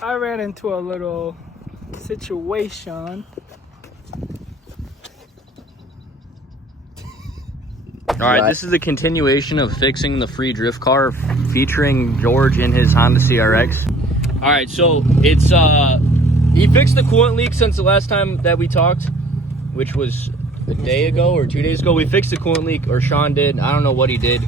I ran into a little situation. All right, this is a continuation of fixing the free drift car featuring George in his Honda CRX. All right, so it's he fixed the coolant leak since the last time that we talked, which was a day ago or 2 days ago. We fixed the coolant leak, or Sean did. I don't know what he did.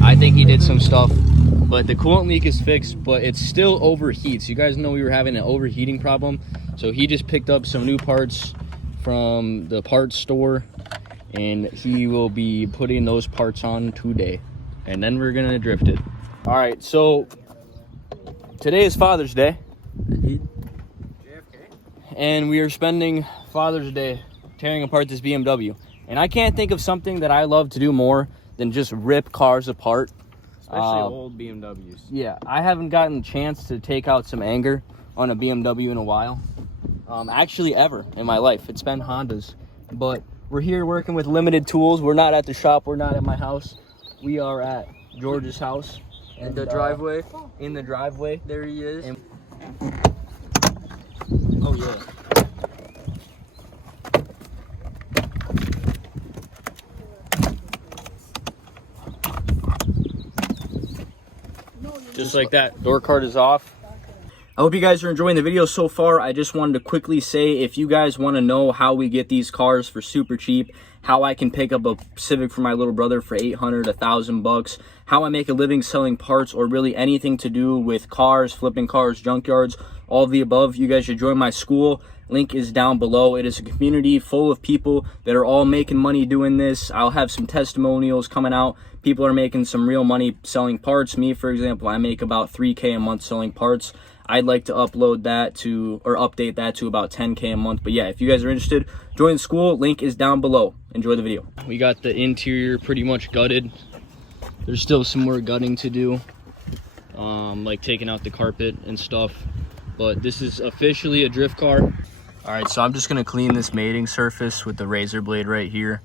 I think he did some stuff, but the coolant leak is fixed, but it still overheats. You guys know we were having an overheating problem, so he just picked up some new parts from the parts store, and he will be putting those parts on today, and then we're gonna drift it. All right, so today is Father's Day, and we are spending Father's Day tearing apart this BMW. And I can't think of something that I love to do more than just rip cars apart, especially old BMWs. Yeah, I haven't gotten a chance to take out some anger on a BMW in a while, actually ever in my life. It's been Hondas, but we're here working with limited tools. We're not at the shop. We're not at my house. We are at George's house. In the driveway. In the driveway. There he is. And oh, yeah. Just like that, door card is off. I hope you guys are enjoying the video so far. I just wanted to quickly say, if you guys want to know how we get these cars for super cheap, how I can pick up a Civic for my little brother for $800, $1,000, how I make a living selling parts, or really anything to do with cars, flipping cars, junkyards, all of the above, you guys should join my school. Link is down below. It is a community full of people that are all making money doing this. I'll have some testimonials coming out. People are making some real money selling parts. Me, for example, I make about $3K a month selling parts. I'd like to upload that to, or update that to about $10K a month. But yeah, if you guys are interested, join the school. Link is down below. Enjoy the video. We got the interior pretty much gutted. There's still some more gutting to do, like taking out the carpet and stuff. But this is officially a drift car. All right, so I'm just gonna clean this mating surface with the razor blade right here,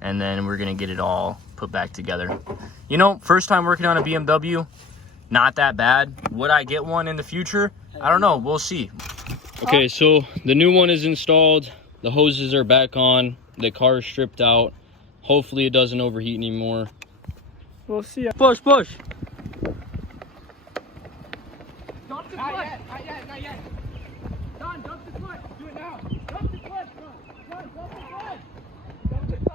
and then we're gonna get it all put back together. You know, first time working on a BMW, not that bad. Would I get one in the future? I don't know, we'll see. Okay, so the new one is installed. The hoses are back on. The car is stripped out. Hopefully it doesn't overheat anymore. We'll see. Push, push. Dump the foot. Not yet. Don, dump the foot. Do it now. Dump the foot. Don, dump the foot. Dump the foot.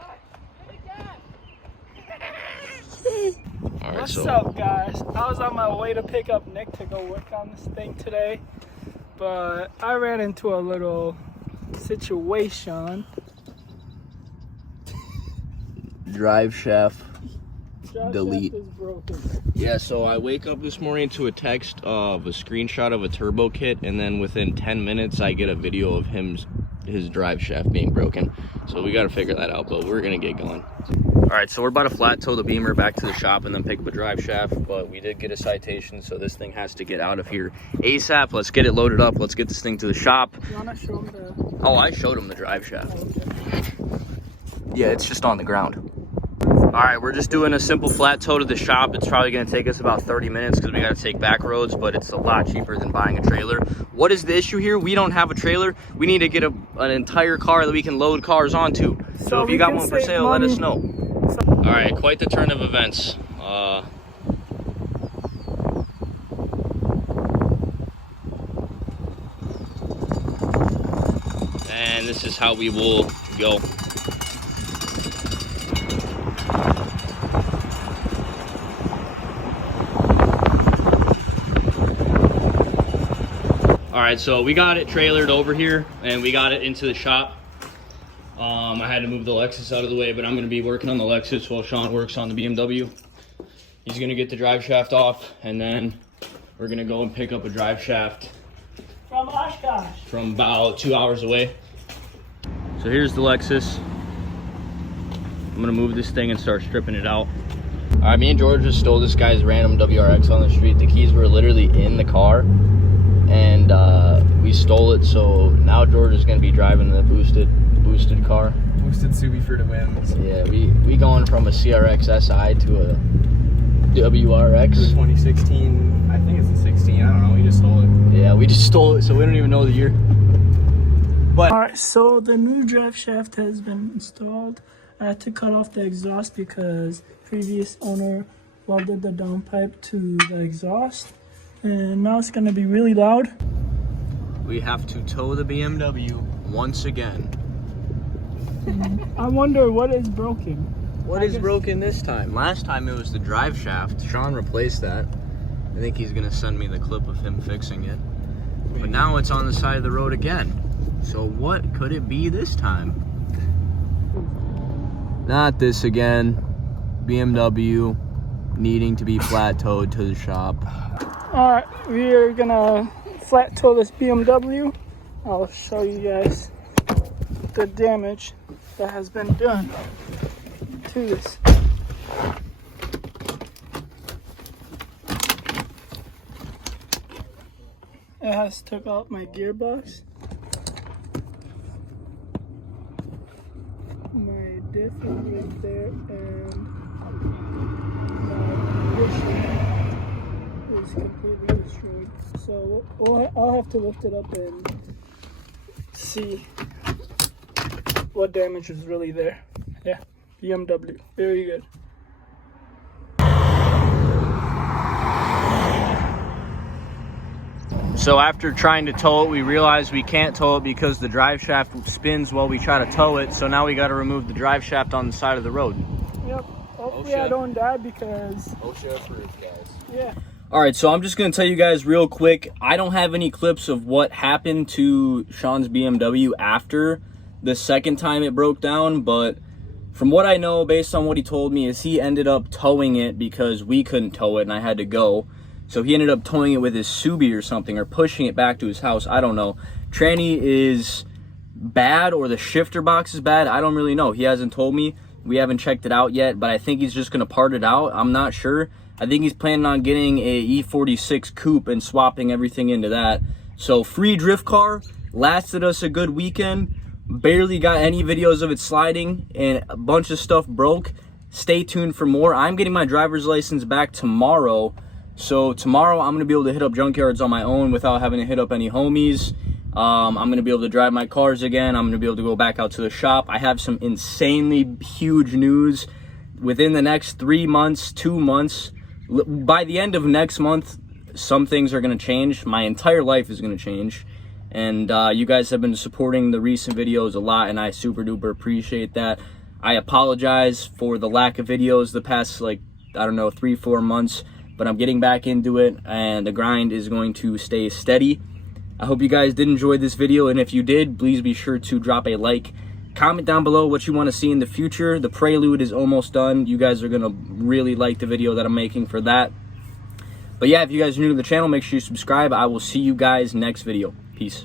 All right, What's up, guys? I was on my way to pick up Nick to go work on this thing today, but I ran into a little situation. Drive shaft. Delete. Is broken. Yeah, so I wake up this morning to a text of a screenshot of a turbo kit, and then within 10 minutes I get a video of his drive shaft being broken. So we got to figure that out, but we're gonna get going. All right, so we're about to flat tow the Beamer back to the shop and then pick up a drive shaft, but we did get a citation, so this thing has to get out of here ASAP. Let's get it loaded up. Let's get this thing to the shop. You wanna show him the... Oh, I showed him the drive shaft. Yeah, it's just on the ground. All right, we're just doing a simple flat tow to the shop. It's probably gonna take us about 30 minutes because we gotta take back roads, but it's a lot cheaper than buying a trailer. What is the issue here? We don't have a trailer. We need to get an entire car that we can load cars onto. So if you got one for sale, let us know. All right, quite the turn of events. And this is how we will go. All right, so we got it trailered over here and we got it into the shop. I had to move the Lexus out of the way, but I'm gonna be working on the Lexus while Sean works on the BMW. He's gonna get the drive shaft off, and then we're gonna go and pick up a drive shaft From Oshkosh. from about 2 hours away. So here's the Lexus. I'm gonna move this thing and start stripping it out. All right, me and George just stole this guy's random WRX on the street. The keys were literally in the car, and we stole it. So now George is gonna be driving the boosted car. Boosted Subi for the wins. Yeah, we going from a CRX SI to a WRX. 2016, I think it's a 16, I don't know, we just stole it. Yeah, Yeah, we just stole it, so we don't even know the year. But Alright, so the new drive shaft has been installed. I had to cut off the exhaust because previous owner welded the downpipe to the exhaust. And now it's gonna be really loud. we have to tow the BMW once again. I wonder what is broken. What is broken this time? Last time it was the drive shaft. Sean replaced that. I think he's gonna send me the clip of him fixing it. But now it's on the side of the road again. So what could it be this time? Not this again. BMW needing to be flat towed to the shop. Alright, we are gonna flat tow this BMW. I'll show you guys the damage that has been done to this. It has took out my gearbox, my diff is right there, and my bushing is completely destroyed. So I'll have to lift it up and see what damage is really there. Yeah, BMW, very good. So after trying to tow it, we realized we can't tow it because the drive shaft spins while we try to tow it. So now we got to remove the drive shaft on the side of the road. Yep, hopefully I don't die because... OSHA approved, guys. Yeah. All right, so I'm just going to tell you guys real quick. I don't have any clips of what happened to Sean's BMW after the second time it broke down, but from what I know, based on what he told me, is he ended up towing it because we couldn't tow it and I had to go. So he ended up towing it with his Subi or something, or pushing it back to his house. I don't know. Tranny is bad, or the shifter box is bad. I don't really know. He hasn't told me. We haven't checked it out yet, but I think he's just going to part it out. I'm not sure. I think he's planning on getting a E46 coupe and swapping everything into that. So free drift car, lasted us a good weekend. Barely got any videos of it sliding, and a bunch of stuff broke. Stay tuned for more. I'm getting my driver's license back tomorrow. So tomorrow I'm going to be able to hit up junkyards on my own without having to hit up any homies. I'm going to be able to drive my cars again. I'm going to be able to go back out to the shop. I have some insanely huge news. Within the next 3 months, 2 months, by the end of next month, some things are going to change. My entire life is going to change. And you guys have been supporting the recent videos a lot, and I super duper appreciate that. I apologize for the lack of videos the past, 3-4 months. But I'm getting back into it, and the grind is going to stay steady. I hope you guys did enjoy this video, and if you did, please be sure to drop a like. Comment down below what you want to see in the future. The Prelude is almost done. You guys are going to really like the video that I'm making for that. But yeah, if you guys are new to the channel, make sure you subscribe. I will see you guys next video. Peace.